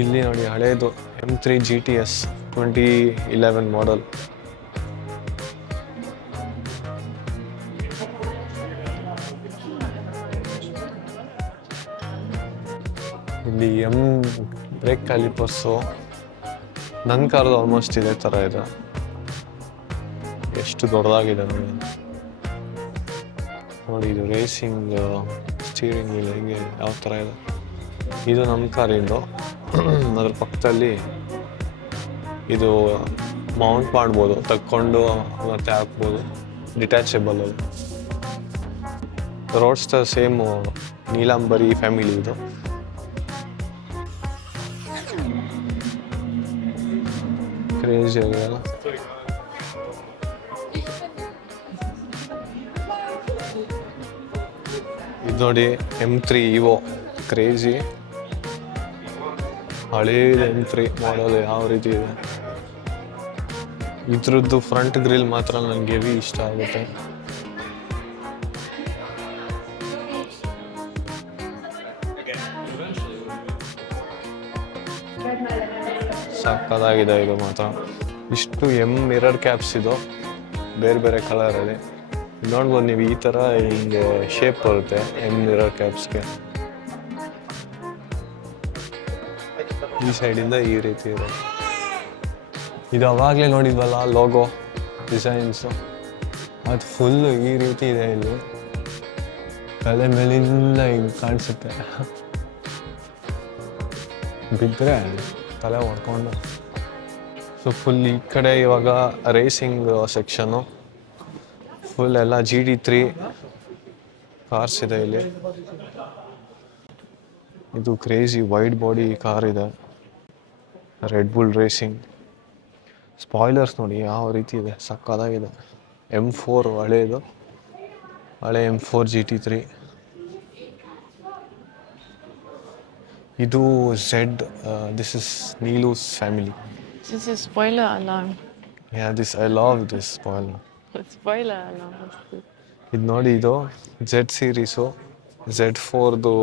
ಇಲ್ಲಿ ನೋಡಿ ಹಳೇದು M3 GTS 2011 ಮಾಡೆಲ್. ಇಲ್ಲಿ ಬ್ರೇಕ್ ಕ್ಯಾಲಿಪರ್ಸು ನನ್ನ ಕಾರ್ದು ಆಲ್ಮೋಸ್ಟ್ ಇದೇ ಥರ ಇದೆ. ಎಷ್ಟು ದೊಡ್ಡದಾಗಿದೆ ನೋಡಿ. ನೋಡಿ ಇದು ರೇಸಿಂಗ್ ಸ್ಟೀರಿಂಗ್ ವೀಲ್ ಹಿಂಗೆ ಯಾವ ಥರ ಇದೆ. ಇದು ನಮ್ಮ ಕಾರಿಂದು. ಅದ್ರ ಪಕ್ಕದಲ್ಲಿ ಇದು ಮೌಂಟ್ ಮಾಡ್ಬೋದು, ತಕ್ಕೊಂಡು ಮತ್ತೆ ಹಾಕ್ಬೋದು, ಡಿಟ್ಯಾಚಬಲ್. ಅದು ರೋಡ್ಸ್ಟರ್ ಸೇಮು ನೀಲಾಂಬರಿ ಫ್ಯಾಮಿಲಿ ಇದು. ಕ್ರೇಜಿ ಆಗಿದೆಯಲ್ಲ. ಇದು ನೋಡಿ M3 Evo ಕ್ರೇಜಿ. ಹಳೇದು M3 ಮಾಡಲ್ ಯಾವ ರೀತಿ ಇದೆ. ಇದ್ರದ್ದು ಫ್ರಂಟ್ ಗ್ರಿಲ್ ಮಾತ್ರ ನನಗೆ ಹೆವಿ ಇಷ್ಟ ಆಗುತ್ತೆ. ಸಕ್ಕತ್ತಾಗಿದೆ ಇದು ಮಾತ್ರ. ಇಷ್ಟು ಮಿರರ್ ಕ್ಯಾಪ್ಸ್ ಇದು, ಬೇರೆ ಬೇರೆ ಕಲರಲ್ಲಿ ನೋಡ್ಬೋದು ನೀವು. ಈ ಥರ ಹಿಂಗೆ ಶೇಪ್ ಬರುತ್ತೆ ಮಿರರ್ ಕ್ಯಾಪ್ಸ್ಗೆ. ಈ ಸೈಡಿಂದ ಈ ರೀತಿ ಇದೆ. ಇದು ಅವಾಗಲೇ ನೋಡಿದ್ವಲ್ಲ ಲೋಗೋ ಡಿಸೈನ್ಸು, ಅದು ಫುಲ್ಲು ಈ ರೀತಿ ಇದೆ. ಇಲ್ಲಿ ತಲೆ ಮೇಲಿಂದ ಹಿಂಗೆ ಕಾಣಿಸುತ್ತೆ. ಬಿದ್ದರೆ ತಲೆ ಹೊಡ್ಕೊಂಡು. ಸೊ ಫುಲ್ ಈ ಕಡೆ ಇವಾಗ ರೇಸಿಂಗ್ ಸೆಕ್ಷನ್ನು, ಫುಲ್ ಎಲ್ಲ GT3 ಕಾರ್ಸ್ ಇದೆ ಇಲ್ಲಿ. ಇದು ಕ್ರೇಜಿ ವೈಡ್ ಬಾಡಿ ಕಾರ್ ಇದೆ, ರೆಡ್ ಬುಲ್ ರೇಸಿಂಗ್. ಸ್ಪಾಯ್ಲರ್ಸ್ ನೋಡಿ ಯಾವ ರೀತಿ ಇದೆ, ಸಕ್ಕತ್ತಾಗಿದೆ. M4 ಹಳೇದು, ಹಳೆ M4 GT3. ಇದು ಝೆಡ್, ದಿಸ್ ಇಸ್ ನೀಲೂಸ್ family. This is spoiler alarm. I love this spoiler. Spoiler alarm. ಇದು ನೋಡಿ, ಇದು ಝೆಡ್ ಸೀರೀಸು, Z4ದು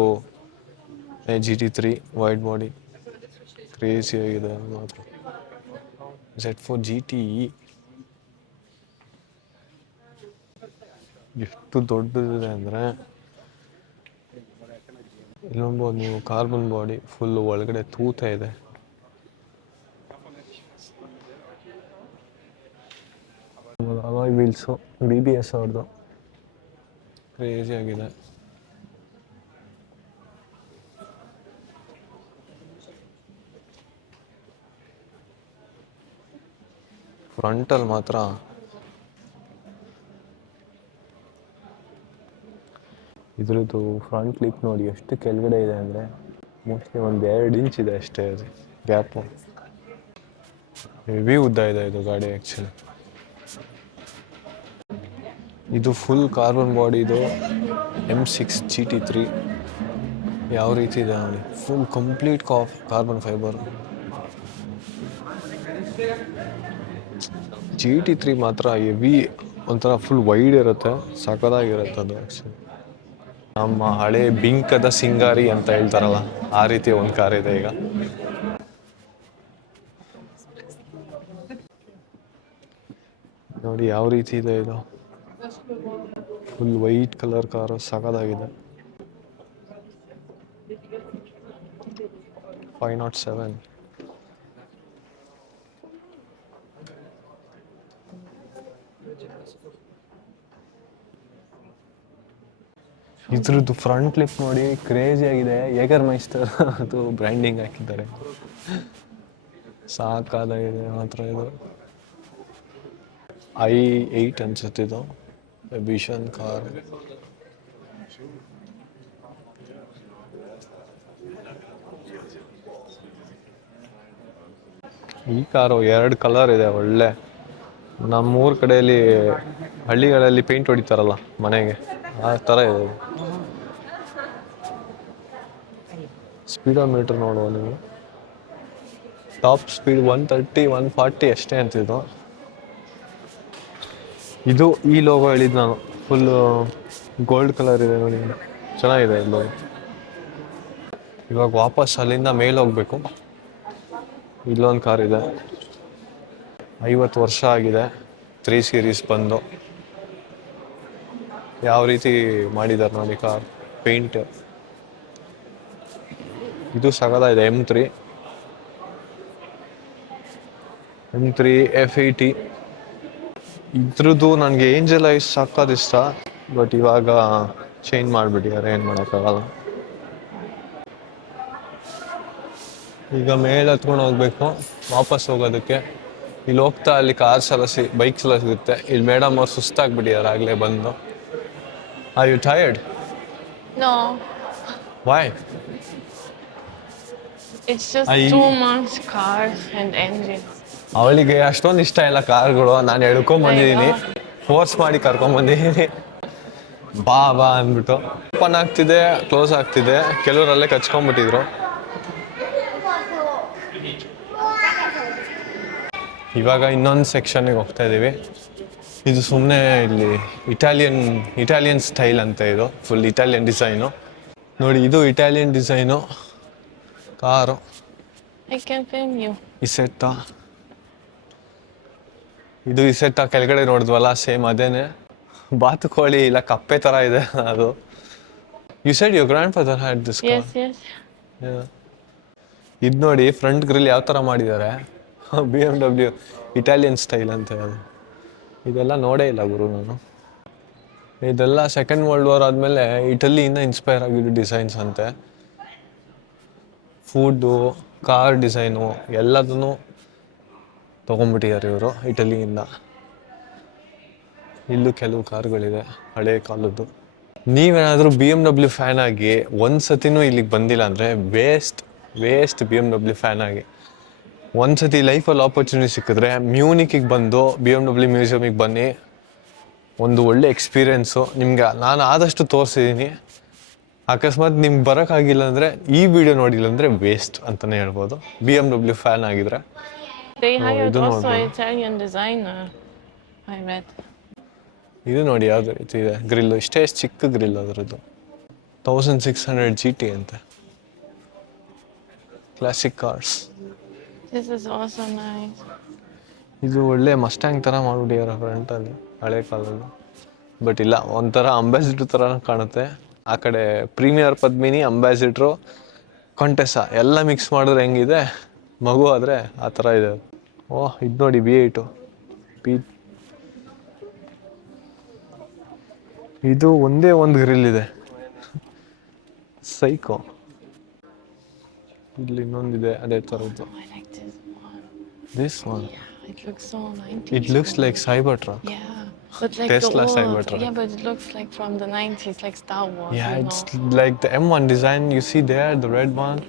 GT3 ವೈಡ್ ಬಾಡಿ. ಕ್ರೇಜಿ ಆಗಿದೆ ಮಾತ್ರ. Z4 GTE ಎಷ್ಟು ದೊಡ್ಡದಿದೆ ಅಂದರೆ, ಇಲ್ಲಿ ನೋಡ್ಬೋದು ನೀವು, ಕಾರ್ಬನ್ ಬಾಡಿ ಫುಲ್ಲು ಒಳಗಡೆ ತೂತ ಇದೆ. ಅಲಾಯ್ ವೀಲ್ಸು BBS ಅವ್ರದ್ದು, ಕ್ರೇಜಿ ಆಗಿದೆ. ಫ್ರಂಟಲ್ಲಿ ಮಾತ್ರ ಇದ್ರದ್ದು ಫ್ರಂಟ್ ಲಿಪ್ ನೋಡಿ ಎಷ್ಟು ಕೆಳಗಡೆ ಇದೆ ಅಂದರೆ, ಮೋಸ್ಟ್ಲಿ ಒಂದು 2 ಇಂಚ್ ಇದೆ ಅಷ್ಟೇ ಅದು ಗ್ಯಾಪು. ಹೆವಿ ಉದ್ದ ಇದೆ ಇದು ಗಾಡಿ ಆ್ಯಕ್ಚುಲಿ. ಇದು ಫುಲ್ ಕಾರ್ಬನ್ ಬಾಡಿದು M6 GT3 ಯಾವ ರೀತಿ ಇದೆ ನೋಡಿ, full complete carbon fibre. GT3 ಮಾತ್ರ ಹೆವಿ, ಒಂಥರ ಫುಲ್ ವೈಡ್ ಇರುತ್ತೆ, ಸಖತ್ತಾಗಿರುತ್ತೆ ಅದು ಆ್ಯಕ್ಚುಲಿ. ನಮ್ಮ ಹಳೆ ಬಿಂಕದ ಸಿಂಗಾರಿ ಅಂತ ಹೇಳ್ತಾರಲ್ಲ, ಆ ರೀತಿ ಒಂದು ಕಾರ್ ಇದೆ ಈಗ. ನೋಡಿ ಯಾವ ರೀತಿ ಇದೆ ಇದು, ಫುಲ್ ವೈಟ್ ಕಲರ್ ಕಾರು, ಸಖತ್ತಾಗಿದೆ. 507. ಇದ್ರದ್ದು ಫ್ರಂಟ್ ಲಿಪ್ ನೋಡಿ ಕ್ರೇಜಿ ಆಗಿದೆ, ಏಗರ್ ಮೈಸ್ಟರ್ ಅದು ಬ್ರ್ಯಾಂಡಿಂಗ್ ಹಾಕಿದ್ದಾರೆ, ಸಾಕಾಗಿದೆ ಮಾತ್ರ. ಇದು i8 ಅನ್ಸುತ್ತೆ, ಇದು ಎಬಿಷನ್ ಕಾರ್. ಈ ಕಾರು 2 ಕಲರ್ ಇದೆ, ಒಳ್ಳೆ. ನಮ್ಮೂರ ಕಡೆಯಲ್ಲಿ ಹಳ್ಳಿಗಳಲ್ಲಿ ಪೇಂಟ್ ಹೊಡಿತಾರಲ್ಲ ಮನೆಗೆ, ಆ ಥರ ಇದೆ. ಸ್ಪೀಡೋಮೀಟರ್ ನೋಡುವ ನೀವು, ಟಾಪ್ ಸ್ಪೀಡ್ 130 140 ಅಷ್ಟೇ ಅಂತಿದ್ದು. ಇದು ಈ ಲೋಗೋ ಹೇಳಿದ್ದು ನಾನು, ಫುಲ್ಲು ಗೋಲ್ಡ್ ಕಲರ್ ಇದೆ ನೋಡಿ, ಚೆನ್ನಾಗಿದೆ ಇದು. ಇವಾಗ ವಾಪಸ್ ಅಲ್ಲಿಂದ ಮೇಲೆ ಹೋಗ್ಬೇಕು. ಇಲ್ಲೊಂದು ಕಾರ್ ಇದೆ, 50 ವರ್ಷ ಆಗಿದೆ, 3 ಸೀರೀಸ್ ಬಂದು. ಯಾವ ರೀತಿ ಮಾಡಿದ್ದಾರೆ ನೋಡಿ ಕಾರ್, ಪೇಂಟ್. ಇದು ಸಗದ ಇದೆ, M3 F80. ಇದ್ರದ್ದು ನನಗೆ ಏಂಜಲ್ ಐಸ್ ಸಾಕೋದು ಇಷ್ಟ, ಬಟ್ ಇವಾಗ ಚೇಂಜ್ ಮಾಡಿಬಿಟ್ಟಿದ್ದಾರೆ, ಏನು ಮಾಡೋಕ್ಕಾಗಲ್ಲ. ಈಗ ಮೇಲೆ ಹತ್ಕೊಂಡು ಹೋಗ್ಬೇಕು ವಾಪಸ್ ಹೋಗೋದಕ್ಕೆ. ಇಲ್ಲಿ ಹೋಗ್ತಾ ಅಲ್ಲಿ ಕಾರ್ಸ್ ಎಲ್ಲ ಬೈಕ್ಸ್ ಎಲ್ಲ ಸಿಗುತ್ತೆ. ಇಲ್ಲಿ ಮೇಡಮ್ ಅವ್ರು ಸುಸ್ತಾಗ್ಬಿಟ್ಟಿದ್ದಾರೆ ಆಗಲೇ ಬಂದು. Are you tired? No, why? it's just too much cars and engines. ಅವಳಿಗೆ ಅಷ್ಟೊಂದು ಇಷ್ಟ ಇಲ್ಲ ಕಾರ್ಗಳು. ನಾನು ಎಳ್ಕೊಂಬಂದಿದ್ದೀನಿ, ಫೋರ್ಸ್ ಮಾಡಿ ಕರ್ಕೊಂಬಂದಿದ್ದೀನಿ. ಬಾ ಬಾ ಅಂದ್ಬಿಟ್ಟು ಓಪನ್ ಆಗ್ತಿದೆ, ಕ್ಲೋಸ್ ಆಗ್ತಿದೆ. ಕೆಲವರಲ್ಲೇ ಕಚ್ಕೊಂಡ್ಬಿಟ್ಟಿದ್ರು. ಇವಾಗ ಇನ್ನೊಂದು ಸೆಕ್ಷನ್ಗೆ ಹೋಗ್ತಾ ಇದ್ದೀವಿ. ಇದು ಸುಮ್ಮನೆ ಇಲ್ಲಿ ಇಟಾಲಿಯನ್ ಸ್ಟೈಲ್ ಅಂತ, ಇದು ಫುಲ್ ಇಟಾಲಿಯನ್ ಡಿಸೈನು ನೋಡಿ. ಇದು Italian design car. I can film you. ಇಸೆಟ್ಟ, ಇದು ಇಸೆಟ್ಟ ಕೆಳಗಡೆ ನೋಡಿದ್ವಲ್ಲ, ಸೇಮ್ ಅದೇನೆ. ಬಾತುಕೋಳಿ ಇಲ್ಲ ಕಪ್ಪೆ ಥರ ಇದೆ ಅದು. You said your grandfather had this car. Yes. ಇದು ನೋಡಿ ಫ್ರಂಟ್ ಗ್ರಿಲ್ ಯಾವ ಥರ ಮಾಡಿದ್ದಾರೆ, BMW ಇಟಾಲಿಯನ್ ಸ್ಟೈಲ್ ಅಂತ. ಅದು ಇದೆಲ್ಲ ನೋಡೇ ಇಲ್ಲ ಗುರು ನಾನು. ಇದೆಲ್ಲ ಸೆಕೆಂಡ್ ವರ್ಲ್ಡ್ ವಾರ್ ಆದಮೇಲೆ ಇಟಲಿಯಿಂದ ಇನ್ಸ್ಪೈರ್ ಆಗಿದ್ದು ಡಿಸೈನ್ಸ್ ಅಂತೆ. ಫುಡ್ಡು, ಕಾರ್ ಡಿಸೈನು ಎಲ್ಲದನ್ನು ತೊಗೊಂಡ್ಬಿಟ್ಟಿದ್ದಾರೆ ಇವರು ಇಟಲಿಯಿಂದ. ಇಲ್ಲೂ ಕೆಲವು ಕಾರ್ಗಳಿದೆ ಹಳೆ ಕಾಲದ್ದು. ನೀವೇನಾದರೂ BMW ಫ್ಯಾನ್ ಆಗಿ ಒಂದು ಸತಿನೂ ಇಲ್ಲಿಗೆ ಬಂದಿಲ್ಲ ಅಂದರೆ ವೇಸ್ಟ್ BMW ಫ್ಯಾನ್ ಆಗಿ. ಒಂದು ಸತಿ ಲೈಫಲ್ಲಿ ಆಪರ್ಚುನಿಟಿ ಸಿಕ್ಕಿದ್ರೆ ಮ್ಯೂನಿಕ್ಕಿಗೆ ಬಂದು BMW ಮ್ಯೂಸಿಯಮಿಗೆ ಬನ್ನಿ. ಒಂದು ಒಳ್ಳೆ ಎಕ್ಸ್ಪೀರಿಯೆನ್ಸು ನಿಮ್ಗೆ ನಾನು ಆದಷ್ಟು ತೋರಿಸಿದ್ದೀನಿ. ಅಕಸ್ಮಾತ್ ನಿಮ್ಗೆ ಬರೋಕ್ಕಾಗಿಲ್ಲ ಅಂದರೆ ಈ ವಿಡಿಯೋ ನೋಡಿಲ್ಲ ಅಂದರೆ ವೇಸ್ಟ್ ಅಂತಲೇ ಹೇಳ್ಬೋದು. BMW ಫ್ಯಾನ್ ಆಗಿದ್ರೆ. They hired ಇದು also ನೋಡ್ಬೋದು. an Italian designer, I read. ಇದು ನೋಡಿ ಯಾವ್ದು ರೀತಿ ಇದೆ ಗ್ರಿಲ್ಲು. ಇಷ್ಟೇ ಚಿಕ್ಕ ಗ್ರಿಲ್ ಅದರದ್ದು. 1600 GT ಅಂತೆ. Classic cars. This is also nice. ಇದು ಒಳ್ಳೆ ಮಸ್ಟ್ಯಾಂಗ್ ಥರ ಮಾಡ್ಬಿಟ್ಟಿದ್ದಾರೆ ಫ್ರಂಟಲ್ಲಿ ಹಳೆ ಕಾಲದಲ್ಲಿ. ಬಟ್ ಇಲ್ಲ, ಒಂಥರ ಅಂಬಾಸಿಡ್ರ್ ಥರ ಕಾಣುತ್ತೆ. ಆ ಕಡೆ ಪ್ರೀಮಿಯರ್ ಪದ್ಮಿನಿ, ಅಂಬಾಸಿಡ್ರು, ಕಾಂಟೆಸಾ ಎಲ್ಲ ಮಿಕ್ಸ್ ಮಾಡಿದ್ರೆ ಹೆಂಗಿದೆ ಮಗು ಆದರೆ ಆ ಥರ ಇದೆ. ಓಹ್ ಇದು ನೋಡಿ V8 ಇದು ಒಂದೇ ಒಂದು ಗ್ರಿಲ್ ಇದೆ. ಸೈಕೋ. ಇಲ್ಲಿ ಇನ್ನೊಂದಿದೆ ಅದೇ ಥರದ್ದು. I like this this one. One It looks so 90s. It looks like cyber truck. Yeah, but like Tesla the old. Cybertruck. Yeah, but it looks like from the 90s, like Star Wars. Yeah, you it's know? like the M1 design. You see there, the red one.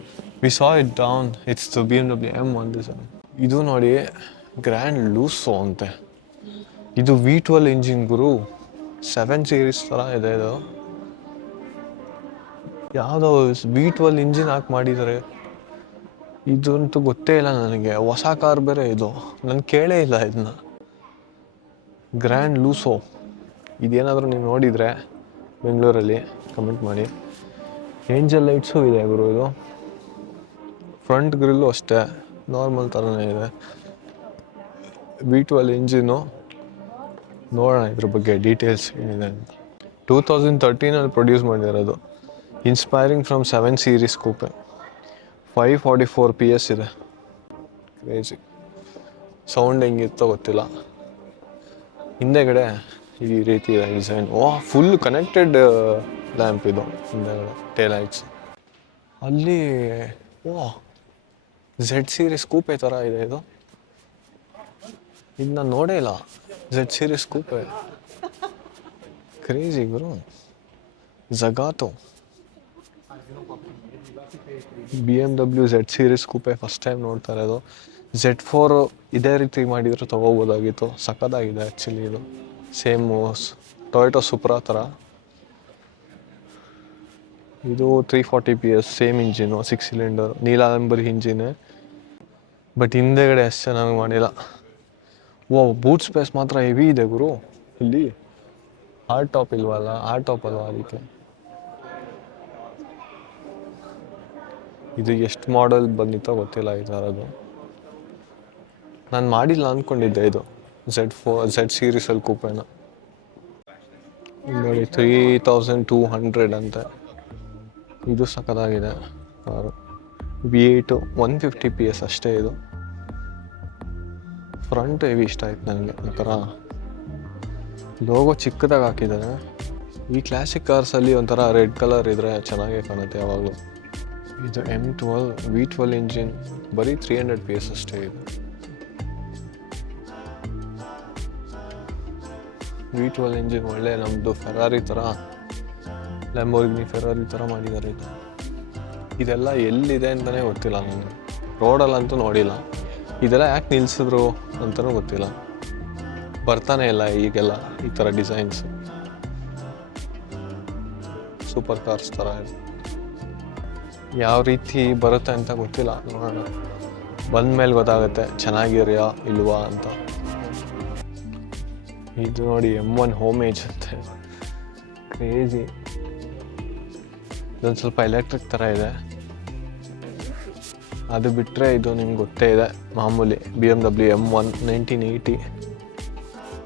We saw it down. It's the BMW M1 design. ಇದು ನೋಡಿ grand ಲೂಸೋ ಅಂತೆ. ಇದು V12 engine ಗುರು. 7 series ಥರ ಇದೆ ಇದು. ಯಾವುದೋ V12 engine ಹಾಕಿ ಮಾಡಿದ್ದಾರೆ. ಇದಂತೂ ಗೊತ್ತೇ ಇಲ್ಲ ನನಗೆ. ಹೊಸ ಕಾರ್ ಬೇರೆ ಇದು. ನಾನು ಕೇಳೇ ಇಲ್ಲ ಇದನ್ನ. ಗ್ರ್ಯಾಂಡ್ ಲೂಸೋ. ಇದೇನಾದರೂ ನೀವು ನೋಡಿದರೆ ಬೆಂಗಳೂರಲ್ಲಿ ಕಮೆಂಟ್ ಮಾಡಿ. ಏಂಜಲ್ ಲೈಟ್ಸು ಇದೆ ಗುರು ಇದು. ಫ್ರಂಟ್ ಗ್ರಿಲ್ಲು ಅಷ್ಟೇ ನಾರ್ಮಲ್ ಥರನೇ ಇದೆ. V12 engine. ನೋಡೋಣ ಇದ್ರ ಬಗ್ಗೆ ಡೀಟೇಲ್ಸ್ ಏನಿದೆ ಅಂತ. 2013 ಪ್ರೊಡ್ಯೂಸ್ ಮಾಡಿರೋದು. Inspiring from 7 series coupe. 544 PS ಇದೆ. ಕ್ರೇಜಿ. ಸೌಂಡ್ ಹೆಂಗಿತ್ತೋ ಗೊತ್ತಿಲ್ಲ. ಹಿಂದೆಗಡೆ ಈ ರೀತಿ ಇದೆ ಡಿಸೈನ್. ಫುಲ್ ಕನೆಕ್ಟೆಡ್ ಲ್ಯಾಂಪ್ ಇದು ಹಿಂದೆಗಡೆ ಟೇಲ್ ಲೈಟ್ಸ್. ಅಲ್ಲಿ Z ಸೀರೀಸ್ ಕೂಪೆ ಥರ ಇದೆ ಇದು. ಇದು ನಾನು ನೋಡೇ ಇಲ್ಲ. Z series coupe. ಕ್ರೇಜಿ ಗುರು. ಜಗಾಟೋ. BMW Z series coupe first time ನೋಡ್ತಾ ಇರೋದು. Z4 ಇದೇ ರೀತಿ ಮಾಡಿದರೆ ತೊಗೋಬೋದಾಗಿತ್ತು. ಸಖತ್ತಾಗಿದೆ ಆ್ಯಕ್ಚುಲಿ ಇದು. ಸೇಮು ಟೊಯೋಟೋ ಸುಪ್ರಾ ಥರ. ಇದು 340 PS ಸೇಮ್ ಇಂಜಿನು, 6 ಸಿಲಿಂಡರ್ ನೀಲಾಂಬರಿ ಇಂಜಿನೇ. ಬಟ್ ಹಿಂದೆಗಡೆ ಅಷ್ಟು ಚೆನ್ನಾಗಿ ಮಾಡಿಲ್ಲ. ಬೂಟ್ ಸ್ಪೇಸ್ ಮಾತ್ರ ಹೆವಿ ಇದೆ ಗುರು ಇಲ್ಲಿ. ಹಾರ್ಡ್ ಟಾಪ್ ಇಲ್ವಲ್ಲ, ಹಾರ್ಡ್ ಟಾಪ್ ಅಲ್ವಾ ಅದಕ್ಕೆ. ಇದು ಎಷ್ಟು ಮಾಡೆಲ್ ಬಂದಿತ್ತೋ ಗೊತ್ತಿಲ್ಲ ಈ ಥರದ್ದು. ನಾನು ಮಾಡಿಲ್ಲ ಅಂದ್ಕೊಂಡಿದ್ದೆ ಇದು Z ಸೀರೀಸಲ್ಲಿ ಕೂಪೇನ. ನೋಡಿ 3200 ಅಂತೆ. ಇದು ಸಖತ್ತಾಗಿದೆ ಕಾರು. V8 150 PS ಅಷ್ಟೇ ಇದು. ಫ್ರಂಟ್ ಹೆವಿ ಇಷ್ಟ ಆಯ್ತು ನನಗೆ. ಒಂಥರ ಲೋಗೋ ಚಿಕ್ಕದಾಗಿ ಹಾಕಿದ್ದಾರೆ. ಈ ಕ್ಲಾಸಿಕ್ ಕಾರ್ಸಲ್ಲಿ ಒಂಥರ ರೆಡ್ ಕಲರ್ ಇದ್ದರೆ ಚೆನ್ನಾಗೇ ಕಾಣುತ್ತೆ ಯಾವಾಗಲೂ. ಇದು M12 V12 ಇಂಜಿನ್. ಬರೀ 300 PS ಅಷ್ಟೇ ಇದು. V12 ಇಂಜಿನ್ ಒಳ್ಳೆ ನಮ್ಮದು ಫೆರಾರಿ ಥರ, ಲ್ಯಾಂಬೋರ್ಗಿನಿ ಫೆರಾರಿ ಥರ ಮಾಡಿದ್ದಾರೆ ಇದು. ಇದೆಲ್ಲ ಎಲ್ಲಿದೆ ಅಂತಲೇ ಗೊತ್ತಿಲ್ಲ ನನಗೆ. ರೋಡಲ್ಲಂತೂ ನೋಡಿಲ್ಲ. ಇದೆಲ್ಲ ಯಾಕೆ ನಿಲ್ಲಿಸಿದ್ರು ಅಂತಲೂ ಗೊತ್ತಿಲ್ಲ. ಬರ್ತಾನೆ ಇಲ್ಲ ಈಗೆಲ್ಲ ಈ ಥರ ಡಿಸೈನ್ಸು. ಸೂಪರ್ ಕಾರ್ಸ್ ಥರ ಇದೆ. ಯಾವ ರೀತಿ ಬರುತ್ತೆ ಅಂತ ಗೊತ್ತಿಲ್ಲ. ನೋಡೋಣ, ಬಂದ ಮೇಲೆ ಗೊತ್ತಾಗುತ್ತೆ ಚೆನ್ನಾಗಿರ್ಯಾ ಇಲ್ವಾ ಅಂತ. ಇದು ನೋಡಿ M1 ಹೋಮೇಜ್ ಅಂತೆ. ಕ್ರೇಜಿ. ಇದೊಂದು ಸ್ವಲ್ಪ ಎಲೆಕ್ಟ್ರಿಕ್ ಥರ ಇದೆ. ಅದು ಬಿಟ್ಟರೆ ಇದು ನಿಮ್ಗೆ ಗೊತ್ತೇ ಇದೆ ಮಾಮೂಲಿ BMW M1 1980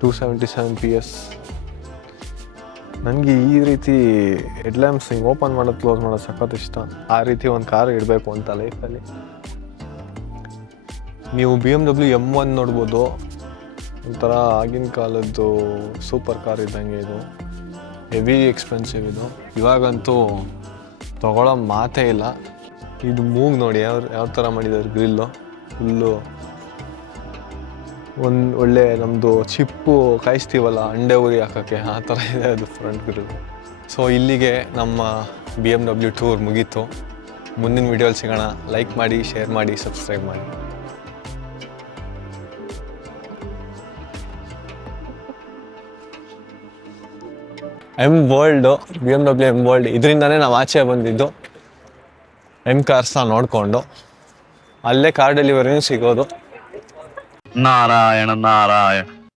277 PS. ನನಗೆ ಈ ರೀತಿ ಹೆಡ್ಲ್ಯಾಂಪ್ಸ್ ಹಿಂಗೆ ಓಪನ್ ಮಾಡೋದು ಕ್ಲೋಸ್ ಮಾಡೋದು ಸಖತ್ ಇಷ್ಟ. ಆ ರೀತಿ ಒಂದು ಕಾರ್ ಇಡಬೇಕು ಅಂತ ಲೈಫಲ್ಲಿ. ನೀವು BMW M1 ನೋಡ್ಬೋದು. ಒಂಥರ ಆಗಿನ ಕಾಲದ್ದು ಸೂಪರ್ ಕಾರ್ ಇದ್ದಂಗೆ ಇದು. ಹೆವಿ ಎಕ್ಸ್ಪೆನ್ಸಿವ್ ಇದು. ಇವಾಗಂತೂ ತಗೊಳ್ಳೋ ಮಾತೇ ಇಲ್ಲ. ಇದು ಮೂಗ್ ನೋಡಿ ಯಾವ ಥರ ಮಾಡಿದ್ದಾರೆ ಗ್ರಿಲ್ಲು ಫುಲ್ಲು. ಒಳ್ಳೆ ನಮ್ಮದು ಚಿಪ್ಪು ಕಾಯಿಸ್ತೀವಲ್ಲ ಅಂಡೆ ಉರಿ ಹಾಕೋಕ್ಕೆ, ಆ ಥರ ಇದೆ ಅದು ಫ್ರಂಟ್ ಗ್ರಿಲ್. ಸೊ ಇಲ್ಲಿಗೆ ನಮ್ಮ BMW ಟೂರ್ ಮುಗೀತು. ಮುಂದಿನ ವಿಡಿಯೋಲಿ ಸಿಗೋಣ. ಲೈಕ್ ಮಾಡಿ, ಶೇರ್ ಮಾಡಿ, ಸಬ್ಸ್ಕ್ರೈಬ್ ಮಾಡಿ. ವರ್ಲ್ಡು BMW ವರ್ಲ್ಡ್, ಇದರಿಂದನೇ ನಾವು ಆಚೆ ಬಂದಿದ್ದು. ಕಾರ್ಸ್ನ ನೋಡಿಕೊಂಡು ಅಲ್ಲೇ ಕಾರ್ ಡೆಲಿವರಿನೂ ಸಿಗೋದು. ನಾರಾಯಣ ನಾರಾಯಣ.